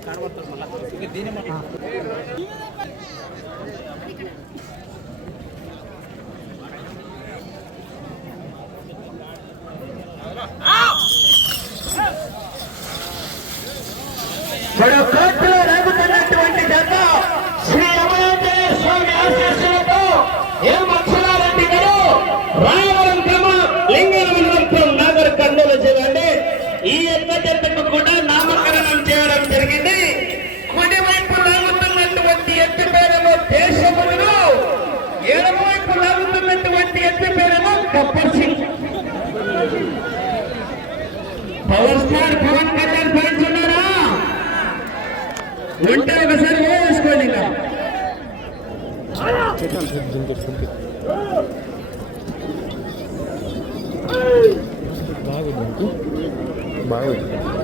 కనబడుతుంది మళ్ళీ దీని పవర్ పవన్ కళ్యాణ్ పేర్కొన్నారా ఉంటే ఒకసారి వేసుకోండి ఇంకా బాగుంది బాగుంది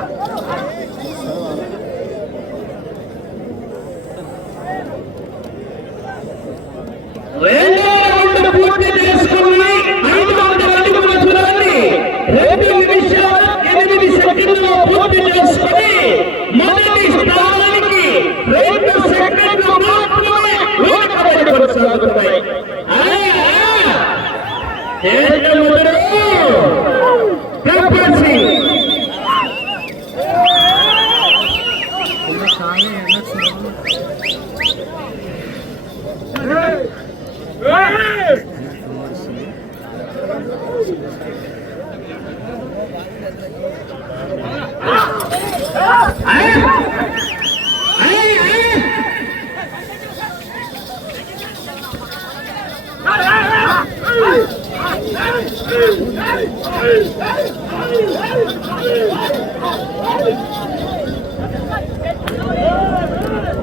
Vai lá.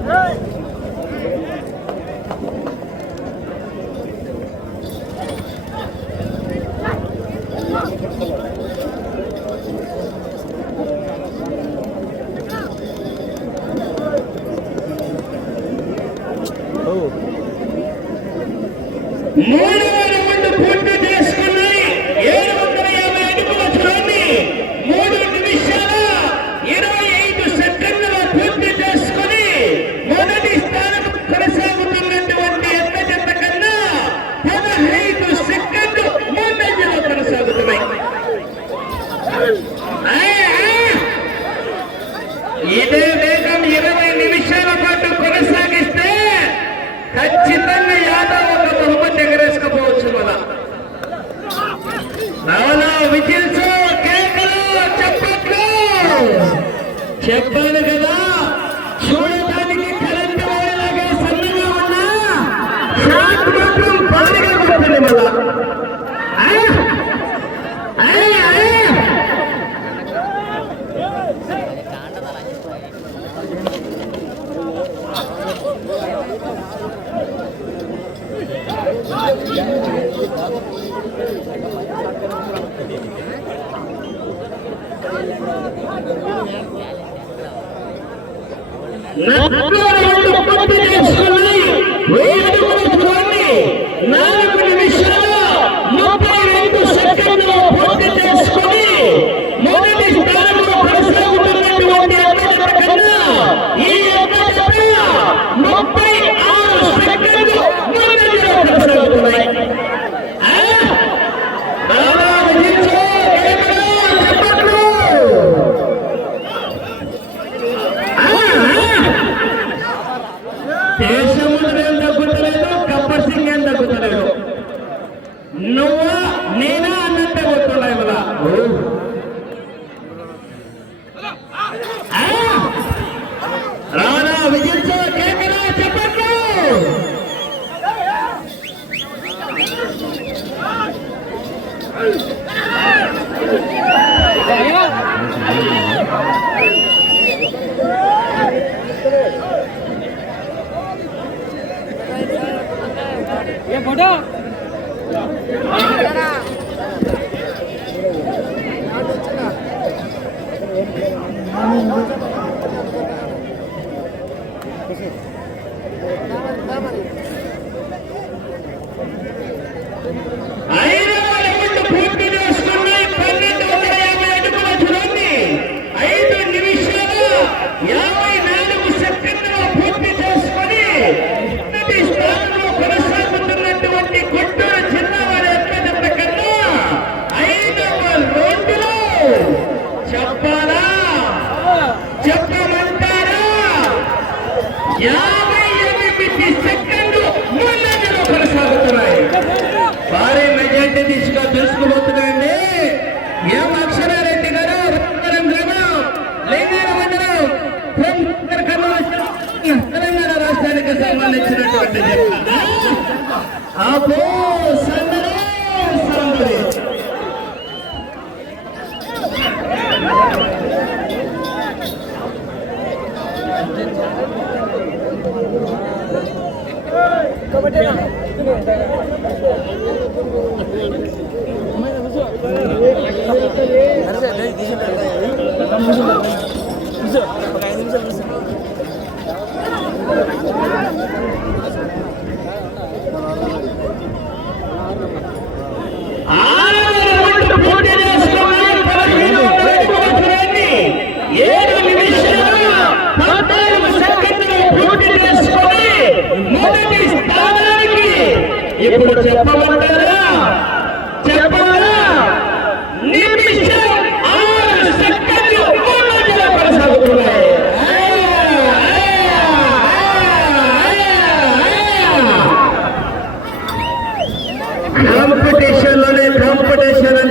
Hey! এ বড়। చెప్పమంటారా? యాభై ಡೆಕೋರೇಷನ್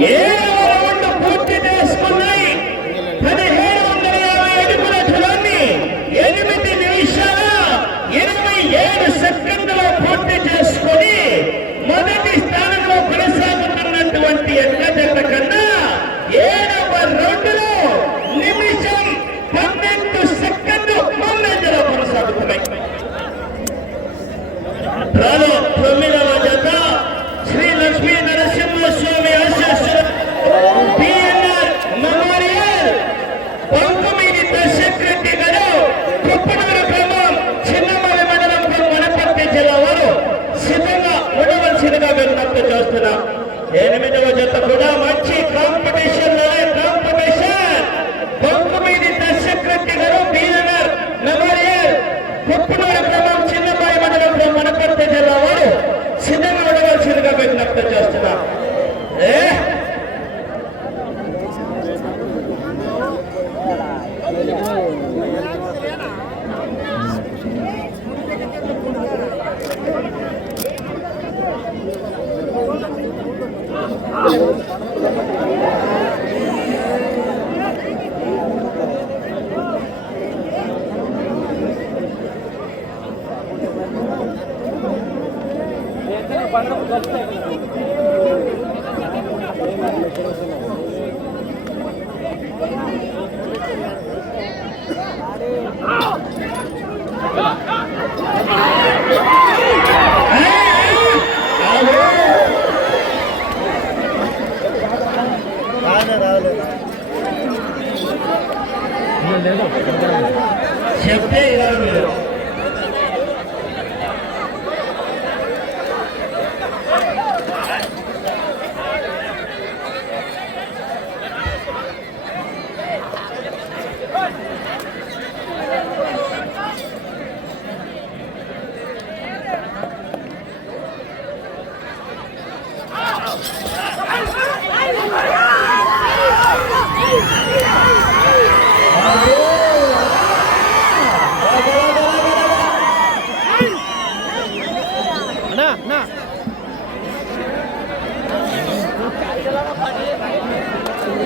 Yeah! రాను తొమ్మిదవ செப்பே இல்லாமல்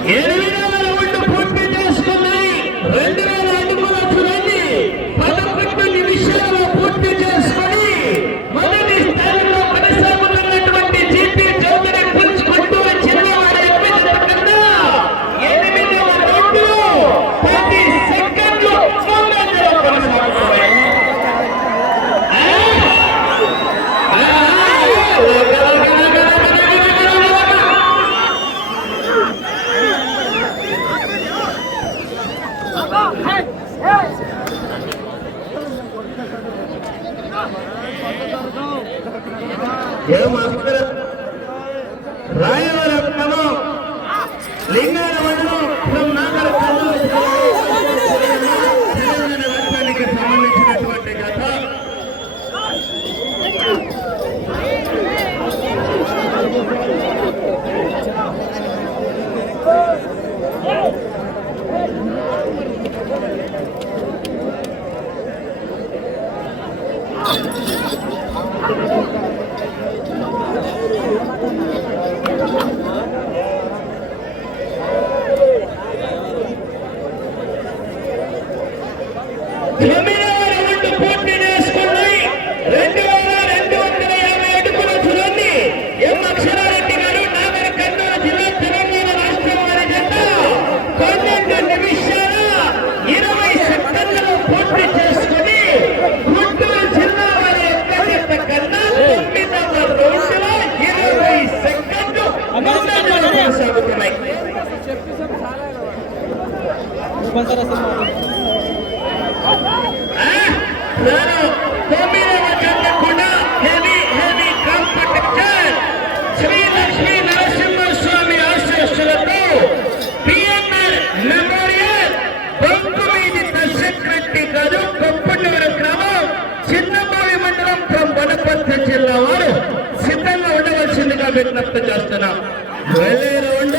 Yeah. É uma Amen. విజ్ఞప్తి చేస్తున్నాం. అట్టలుగా రౌండ్.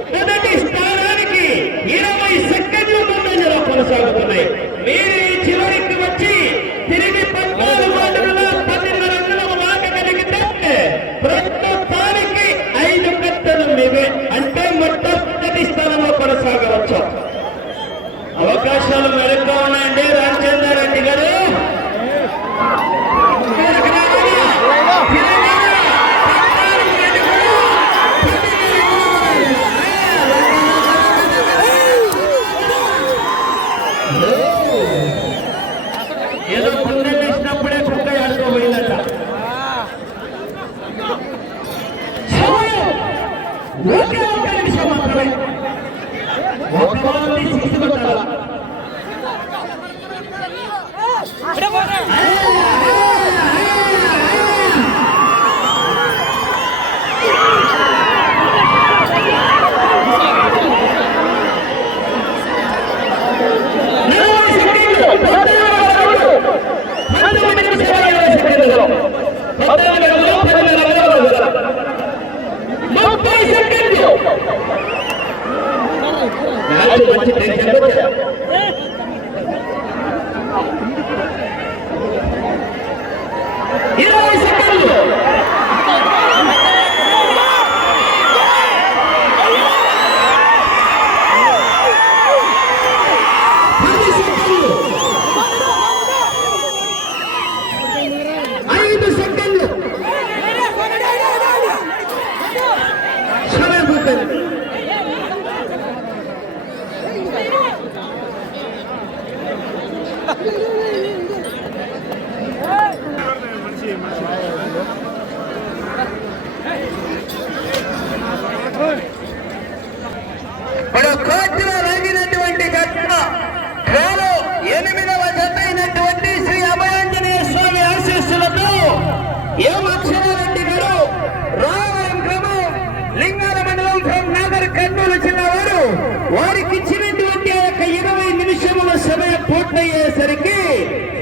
వచ్చేసరికి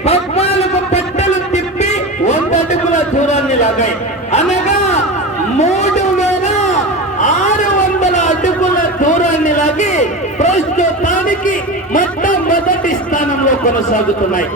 పద్నాలుగు పెట్టలు తిప్పి వంద అడుగుల దూరాన్ని లాగాయి. అనగా మూడు వేల ఆరు వందల అడుగుల దూరాన్ని లాగి ప్రస్తుతానికి మొట్టమొదటి స్థానంలో కొనసాగుతున్నాయి.